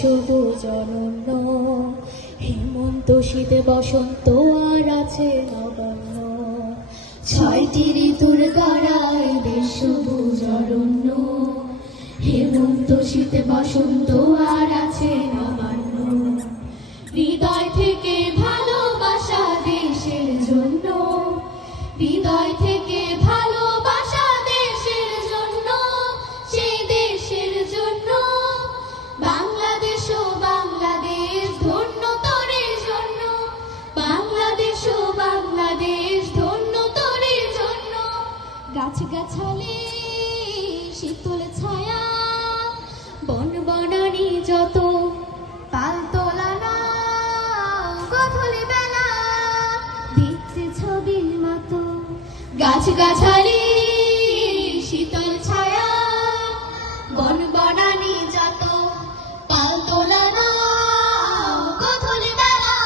সবুজ অরণ্য, হেমন্ত শীত বসন্ত আর আছে নবান্ন। ছয়টি ঋতুর গড়াই দেশ সবুজ অরণ্য, হেমন্ত শীত বসন্ত আর আছে নবান্ন। হৃদয় থেকে ভালোবাসা দেশের জন্য, হৃদয় থেকে ভালোবাসা দেশের জন্য, সেই দেশের জন্য। বাংলাদেশ ও বাংলাদেশ ধন্য তোরের জন্য, বাংলাদেশ ও বাংলাদেশ ধন্য তোরের জন্য। গাছগাছালি শীতল ছায়া, বন বনানি যত, পালতোলা নাও গধূলি বেলা, দেখতে ছবির মতো। গাছগাছালি শীতল ছায়া, বন বনানি যত, পালতোলা নাও গধূলি বেলা,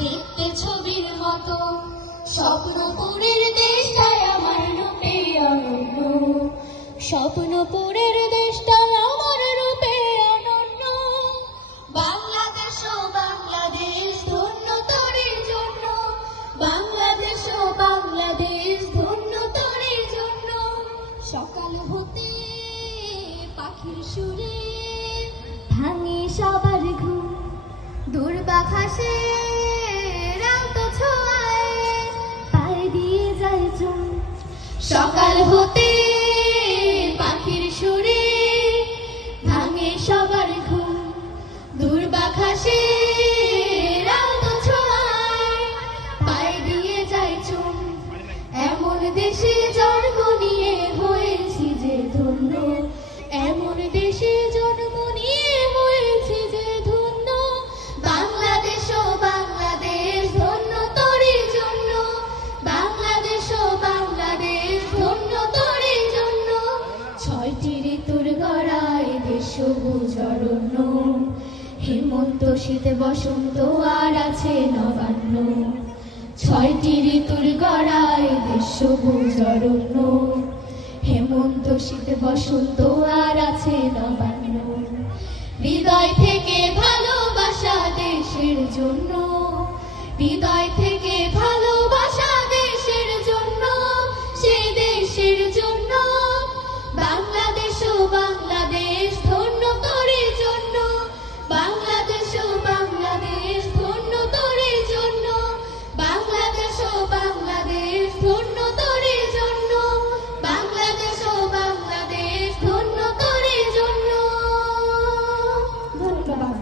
দেখতে ছবির মতো। স্বপ্নপুরের দেশটাই আমার রূপে অনন্য, স্বপ্নপুরের দেশটাই আমার রূপে অনন্য। বাংলাদেশ ও বাংলাদেশ ধন্য তোরের জন্য, বাংলাদেশ ও বাংলাদেশ ধন্য তোরের জন্য। সকাল হতে পাখির সুরে ভাঙে সবার ঘুম, দূরবাঘাসে রাত ছোঁয়ায় পায়ে দিয়ে যায় চুম। সকাল হতে পাখির সুরে ভাঙে সবার ঘুম, দূরবাঘাসে রাত ছোঁয়ায় পায়ে দিয়ে যায় চুম। এমন দেশে জন্ম নিয়ে হয়েছি যে ধন্য, এমন দেশে জন্ম নিয়ে হয়েছি যে ধন্য। বাংলাদেশ ও বাংলাদেশ ধন্য তোরের জন্য, বাংলাদেশ ও বাংলাদেশ ধন্য তোরের জন্য। ছয়টি ঋতুর গড়াই দেশ সবুজ অরণ্য, হেমন্ত শীত বসন্ত আর আছে নবান্ন। ছয়টি ঋতুর গড়াই দেশ সবুজ অরণ্য, হেমন্ত শীত বসন্ত আর আছে নবান্ন। হৃদয় থেকে ভালোবাসা দেশের জন্য, হৃদয় থেকে ভালোবাসা দেশের জন্য, সেই দেশের জন্য। বাংলাদেশ ও বাংলাদেশ ধন্য তোরের জন্য, বাংলাদেশ ও বাংলাদেশ ধন্য তোরের জন্য, বাংলাদেশ ও বাংলাদেশ ধন্য তোরের জন্য, বাংলাদেশ ও বাংলাদেশ ধন্য তোরের জন্য। ধন্যবাদ।